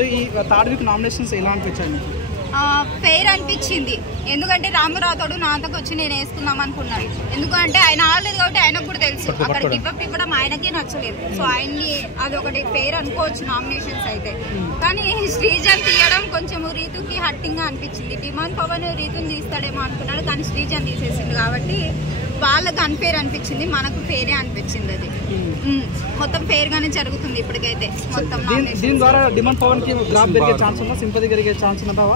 So ఈ third week nominations ఎలా అనిపించాయి? ఫెయిర్ అనిపించింది. ఎందుకంటే రామురాథోడు నా అంతకు వచ్చి నేను వేసుకుందాం అనుకున్నాను. ఎందుకంటే ఆయన ఆడలేదు కాబట్టి ఆయనకు కూడా తెలుసు అక్కడ గివ్అప్ ఇవ్వడం ఆయనకే నచ్చలేదు. సో ఆయన్ని అది ఒకటి ఫెయిర్ అనుకోవచ్చు నామినేషన్స్ అయితే. కానీ శ్రీజన్ తీయడం కొంచెం రీతుకి హట్టింగ్ గా అనిపించింది. డిమాండ్ పవన్ రీతుని తీస్తాడేమో అనుకున్నాడు, కానీ శ్రీజన్ తీసేసింది కాబట్టి వాళ్ళకి అన్ఫేర్ అనిపించింది. మనకు ఫేరే అనిపించింది. అది మొత్తం ఫేర్ గానే జరుగుతుంది ఇప్పటికైతే మొత్తం. దీని ద్వారా డిమాండ్ పవన్ కి గ్రాఫ్ పెరిగే ఛాన్స్ ఉందా? సింపతి పెరిగే ఛాన్స్ ఉందా?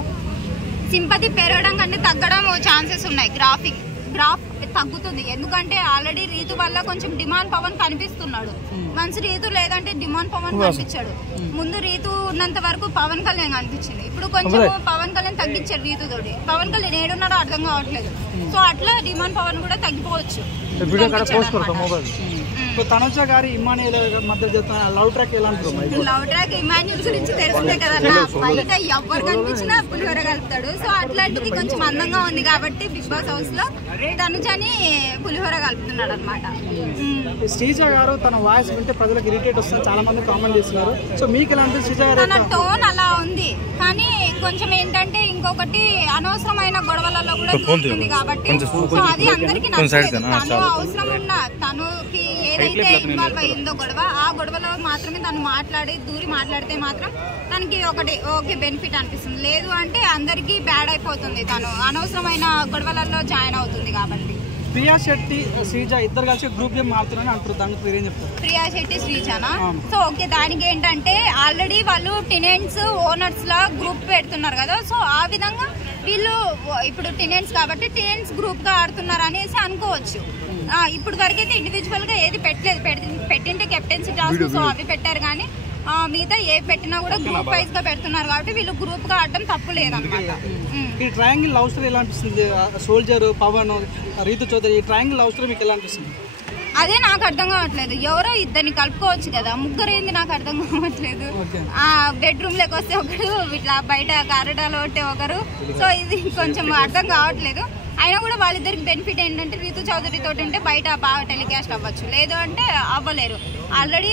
సింపతి పెరగడం కంటే తగ్గడం ఛాన్సెస్ ఉన్నాయి. గ్రాఫ్ తగ్గుతుంది. ఎందుకంటే ఆల్రెడీ రీతు వల్ల కొంచెం డిమాండ్ పవన్ కనిపిస్తున్నాడు. మంచి రీతు లేదంటే డిమాండ్ పవన్ కనిపించాడు. ముందు రీతు ఉన్నంత వరకు పవన్ కళ్యాణ్ కనిపించింది. ఇప్పుడు కొంచెం పవన్ కళ్యాణ్ తగ్గించాడు రీతు తోటి. పవన్ కళ్యాణ్ ఏడున్నాడో అర్థం కావట్లేదు. సో అట్లా డిమాండ్ పవన్ కూడా తగ్గిపోవచ్చు. తనుజ గారి ఇమాన్యుల్ మధ్య లవ్ ట్రాక్ ఎలా అనిపిస్తుంది? లవ్ ట్రాక్ ఇమాన్యుల్ గురించి తెలిసిందే కదా, బయట ఎవరు కనిపించినా పులిహోర కలుపుతాడు. సో అట్లాంటిది కొంచెం అందంగా ఉంది కాబట్టి బిగ్ బాస్ హౌస్ లో తనుజని పులిహోర కలుపుతున్నాడు అనమాట. శ్రీజ గారు తన వాయిస్ వింటే ప్రజలకు ఇరిటేట్ వస్తుంది, చాలా మంది కామెంట్ చేస్తున్నారు. సో మీకు ఎలా అంటే శ్రీజ గారు తన టోన్ అలా ఉంది, కానీ కొంచెం ఏంటంటే ఇంకొకటి అనవసరమైన గొడవలలో కూడా దూరుతుంది కాబట్టి సో అది అందరికి నచ్చలేదు. తను అవసరం ఉన్న తనకి ఏదైతే ఇన్వాల్వ్ అయ్యిందో గొడవ, ఆ గొడవలో మాత్రమే తను దూరి మాట్లాడితే మాత్రం తనకి ఒకటి ఓకే బెనిఫిట్ అనిపిస్తుంది. లేదు అంటే అందరికి బ్యాడ్ అయిపోతుంది. తను అనవసరమైన గొడవలలో జాయిన్ అవుతుంది కాబట్టి. ప్రియా శెట్టి శ్రీజ ఇద్దరు కలిసి గ్రూప్ గేమ్ ఆడుతున్నారని అంటారు, దానికి ఏం చెప్తారు? ప్రియా శెట్టి శ్రీజనా? సో ఓకే, దానికి ఏంటంటే ఆల్రెడీ వాళ్ళు టెనెంట్స్ ఓనర్స్ లా గ్రూప్ పెడుతున్నారు కదా. సో ఆ విధంగా వీళ్ళు ఇప్పుడు టెనెంట్స్ కాబట్టి టెనెంట్స్ గ్రూప్ గా ఆడుతున్నారు అనేసి అనుకోవచ్చు. ఇప్పుడు వరకైతే ఇండివిజువల్ గా ఏది పెట్టింటే కెప్టెన్సీ టాస్క్ సో అవి పెట్టారు, కానీ మిగతా ఏ పెట్టినా కూడా గ్రూప్ వైజ్ గా పెడుతున్నారు కాబట్టి వీళ్ళు గ్రూప్ గా ఆడడం తప్పు లేదన్నమాట. ఈ ట్రయాంగిల్ లవ్ స్టోరీ ఎలా అనిపిస్తుంది? సోల్జర్, పవన్, రీతు చౌదరి, ఈ ట్రయాంగిల్ లవ్ స్టోరీ మీకు ఎలా అనిపిస్తుంది? అదే నాకు అర్థం కావట్లేదు. ఎవరో ఇద్దరిని కలుపుకోవచ్చు కదా, ముగ్గురేంది నాకు అర్థం కావట్లేదు. బెడ్రూమ్ లోకి వస్తే ఒకరు, ఇట్లా బయట కారిడార్లో ఒకరు. సో ఇది కొంచెం అర్థం కావట్లేదు. అయినా కూడా వాళ్ళిద్దరికి బెనిఫిట్ ఏంటంటే రీతు చౌదరి తోటి ఉంటే బయట బాగా టెలికాస్ట్ అవ్వచ్చు, లేదు అంటే అవ్వలేరు. ఆల్రెడీ